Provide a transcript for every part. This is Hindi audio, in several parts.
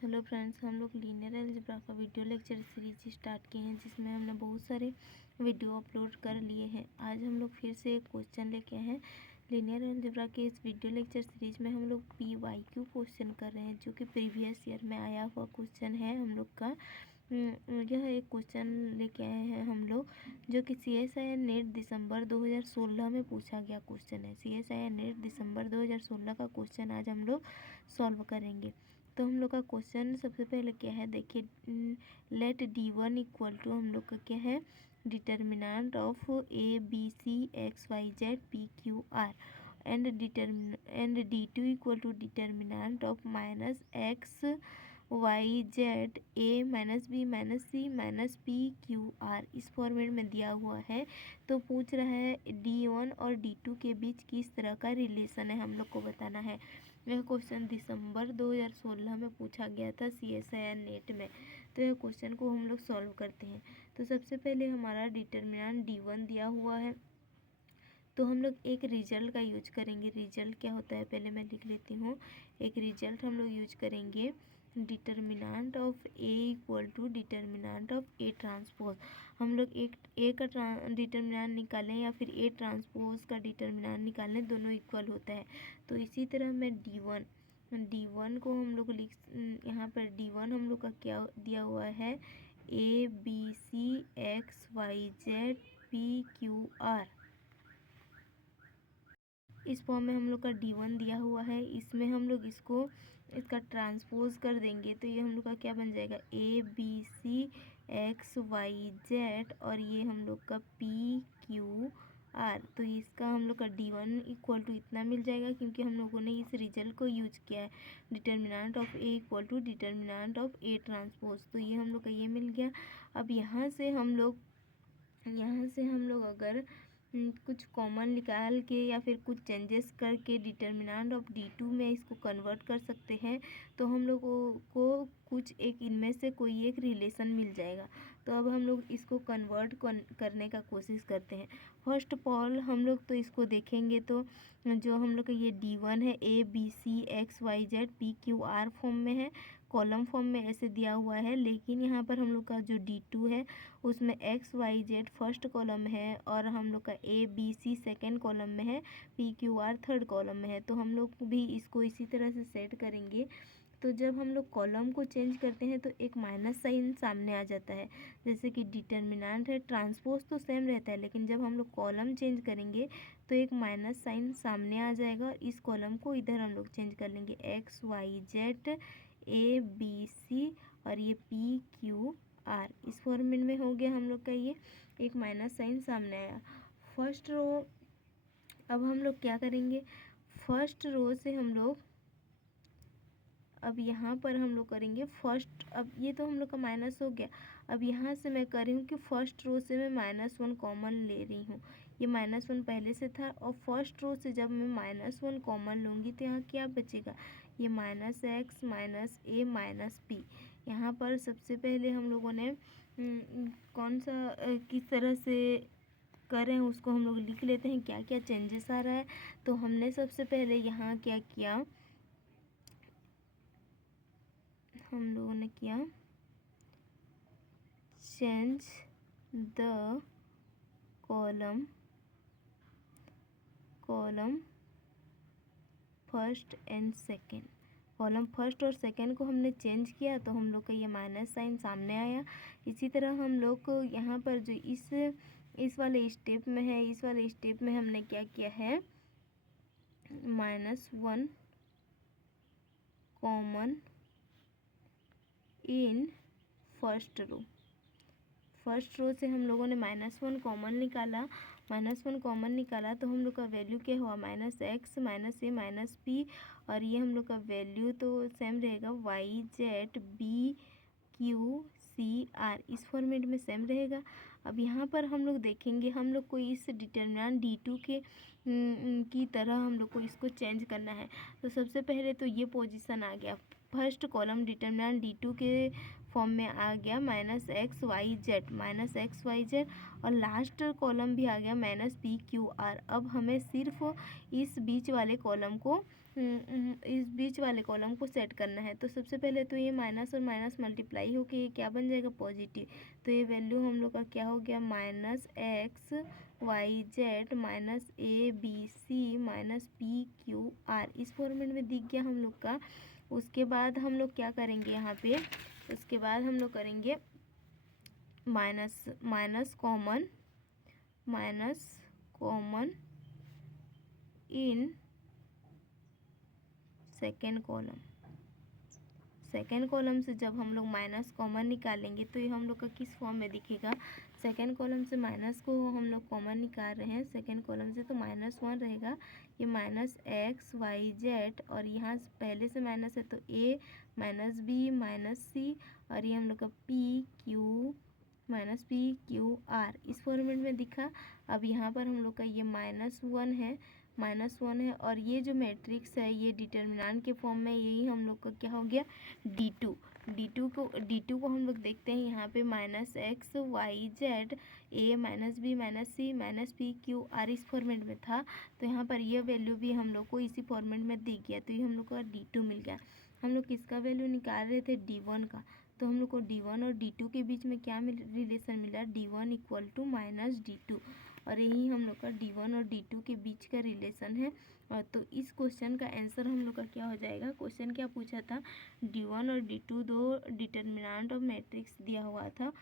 हेलो फ्रेंड्स, हम लोग लीनियर अलजेब्रा का वीडियो लेक्चर सीरीज स्टार्ट किए हैं जिसमें हमने बहुत सारे वीडियो अपलोड कर लिए हैं। आज हम लोग फिर से एक क्वेश्चन लेके आए हैं। लीनियर अलजेब्रा के इस वीडियो लेक्चर सीरीज में हम लोग PYQ क्वेश्चन कर रहे हैं जो कि प्रीवियस ईयर में आया हुआ क्वेश्चन है हम लोग का। यह एक क्वेश्चन लेके आए हैं हम लोग जो कि CSIR नेट दिसंबर 2016 में पूछा गया क्वेश्चन है। CSIR नेट दिसंबर 2016 का क्वेश्चन आज हम लोग सॉल्व करेंगे। तो हम लोग का क्वेश्चन सबसे पहले क्या है, देखिए, लेट D1 इक्वल टू हम लोग का क्या है, determinant of ABCXYZ PQR and D2 equal to determinant of -XYZ A-B-C-PQR इस फॉर्मेट में दिया हुआ है। तो पूछ रहा है D1 और D2 के बीच किस तरह का रिलेशन है, हम लोग को बताना है। यह क्वेश्चन दिसंबर 2016 में पूछा गया था CSIR नेट में। तो यह क्वेश्चन को हम लोग सॉल्व करते हैं। तो सबसे पहले हमारा डिटर्मिनेंट D1 दिया हुआ है, तो हम लोग एक रिजल्ट का यूज करेंगे। रिजल्ट क्या होता है पहले मैं लिख लेती हूँ। एक रिजल्ट हम लोग यूज करेंगे, determinant of A equal to determinant of A transpose. हम लोग एक A का डिटर्मिनेंट निकालें या फिर A ट्रांसपोज का डिटर्मिनेंट निकालें, दोनों इक्वल होता है। तो इसी तरह मैं D1 को हम लोग यहाँ पर D1 हम लोग का क्या दिया हुआ है, ABCXYZ PQR इस फॉर्म में हम लोग का D1 दिया हुआ है। इसमें हम लोग इसका ट्रांसपोज कर देंगे तो ये हम लोग का क्या बन जाएगा, ABCXYZ और ये हम लोग का PQR। तो इसका हम लोग का D1 इक्वल टू इतना मिल जाएगा क्योंकि हम लोगों ने इस रिजल्ट को यूज किया है, determinant of A equal to determinant of A transpose. तो ये हम लोग का ये मिल गया। अब यहाँ से हम लोग अगर कुछ कॉमन निकाल के या फिर कुछ चेंजेस करके डिटर्मिनेंट ऑफ D2 में इसको कन्वर्ट कर सकते हैं तो हम लोगों को कुछ एक इनमें से कोई एक रिलेशन मिल जाएगा। तो अब हम लोग इसको कन्वर्ट करने का कोशिश करते हैं। फर्स्ट ऑफ ऑल हम लोग तो इसको देखेंगे तो जो हम लोग का ये D1 है ABCXYZ PQR फॉर्म में है, कॉलम फॉर्म में ऐसे दिया हुआ है। लेकिन यहाँ पर हम लोग का जो D2 है उसमें XYZ फर्स्ट कॉलम है और हम लोग का ABC सेकेंड कॉलम में है, PQR थर्ड कॉलम में है। तो हम लोग भी इसको इसी तरह से सेट करेंगे। तो जब हम लोग कॉलम को चेंज करते हैं तो एक माइनस साइन सामने आ जाता है, जैसे कि डिटर्मिनेंट है, ट्रांसपोज तो सेम रहता है लेकिन जब हम लोग कॉलम चेंज करेंगे तो एक माइनस साइन सामने आ जाएगा और इस कॉलम को इधर हम लोग चेंज कर लेंगे, XYZ ABC और ये PQR इस फॉर्मेट में हो गया हम लोग का। ये एक माइनस साइन सामने आया फर्स्ट रो। अब हम लोग क्या करेंगे, फर्स्ट रो से हम लोग अब यहाँ पर हम लोग करेंगे फर्स्ट। अब ये तो हम लोग का माइनस हो गया। अब यहाँ से मैं कर रही हूँ कि फर्स्ट रो से मैं -1 कॉमन ले रही हूँ। ये -1 पहले से था और फर्स्ट रो से जब मैं -1 कॉमन लूँगी तो यहाँ क्या बचेगा, ये -x -a -p। यहाँ पर सबसे पहले हम लोगों ने कौन सा किस तरह से करें उसको हम लोग लिख लेते हैं, क्या क्या चेंजेस आ रहा है। तो हमने सबसे पहले यहाँ क्या किया, हम लोगों ने किया change the column first and second. Column first और सेकेंड को हमने चेंज किया तो हम लोग का ये माइनस साइन सामने आया। इसी तरह हम लोग को यहाँ पर जो इस वाले स्टेप में है, इस वाले स्टेप में हमने क्या किया है, -1 common in first row. First row से हम लोगों ने -1 कॉमन निकाला। तो हम लोग का वैल्यू क्या हुआ, -x -a -p और ये हम लोग का वैल्यू तो सेम रहेगा, YZ BQCR इस फॉर्मेट में सेम रहेगा। अब यहाँ पर हम लोग देखेंगे, हम लोग को इस डिटर्मिनेंट D2 की तरह हम लोग को इसको चेंज करना है। तो सबसे पहले तो ये पोजीशन आ गया, फर्स्ट कॉलम डिटर्मिनेंट D2 के फॉर्म में आ गया -XYZ और लास्ट कॉलम भी आ गया -PQR। अब हमें सिर्फ इस बीच वाले कॉलम को सेट करना है। तो सबसे पहले तो ये माइनस और माइनस मल्टीप्लाई होके ये क्या बन जाएगा, पॉजिटिव। तो ये वैल्यू हम लोग का क्या हो गया, -XYZ -ABC -PQR इस फॉर्मेट में दिख गया हम लोग का। उसके बाद हम लोग क्या करेंगे यहाँ पे, उसके बाद हम लोग करेंगे minus common in second column से जब हम लोग माइनस कॉमन निकालेंगे तो ये हम लोग का किस फॉर्म में दिखेगा, सेकेंड कॉलम से माइनस को हम लोग कॉमन निकाल रहे हैं सेकेंड कॉलम से, तो -1 रहेगा, ये -XYZ और यहाँ पहले से माइनस है तो A -B -C और ये हम लोग का PQ -PQR इस फॉर्मेट में दिखा। अब यहाँ पर हम लोग का ये -1 है और ये जो मैट्रिक्स है ये डिटर्मिनेंट के फॉर्म में, यही हम लोग का क्या हो गया, D2 को हम लोग देखते हैं यहाँ पे -XYZ A -B -C -PQR इस फॉर्मेट में था। तो यहाँ पर ये वैल्यू भी हम लोग को इसी फॉर्मेट में दिख गया, तो ये हम लोग का D2 मिल गया। हम लोग किसका वैल्यू निकाल रहे थे, D1 का। तो हम लोग को D1 और D2 के बीच में क्या रिलेशन मिला, D1 = -D2 और यही हम लोग का D1 और D2 के बीच का रिलेशन है। तो इस क्वेश्चन का आंसर हम लोग का क्या हो जाएगा, क्वेश्चन क्या पूछा था, D1 और D2 दो डिटर्मिनेंट ऑफ मैट्रिक्स दिया हुआ था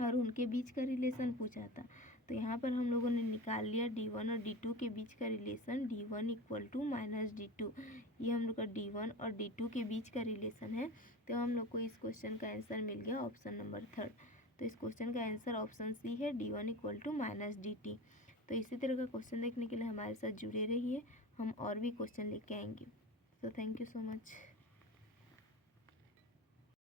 और उनके बीच का रिलेशन पूछा था। तो यहाँ पर हम लोगों ने निकाल लिया D1 और D2 के बीच का रिलेशन, D1 = -D2। ये हम लोग का D1 और D2 के बीच का रिलेशन है। तो हम लोग को इस क्वेश्चन का आंसर मिल गया ऑप्शन नंबर 3। तो इस क्वेश्चन का आंसर ऑप्शन सी है, D1 = -DT। तो इसी तरह का क्वेश्चन देखने के लिए हमारे साथ जुड़े रहिए, हम और भी क्वेश्चन लेके आएंगे। So thank you so much.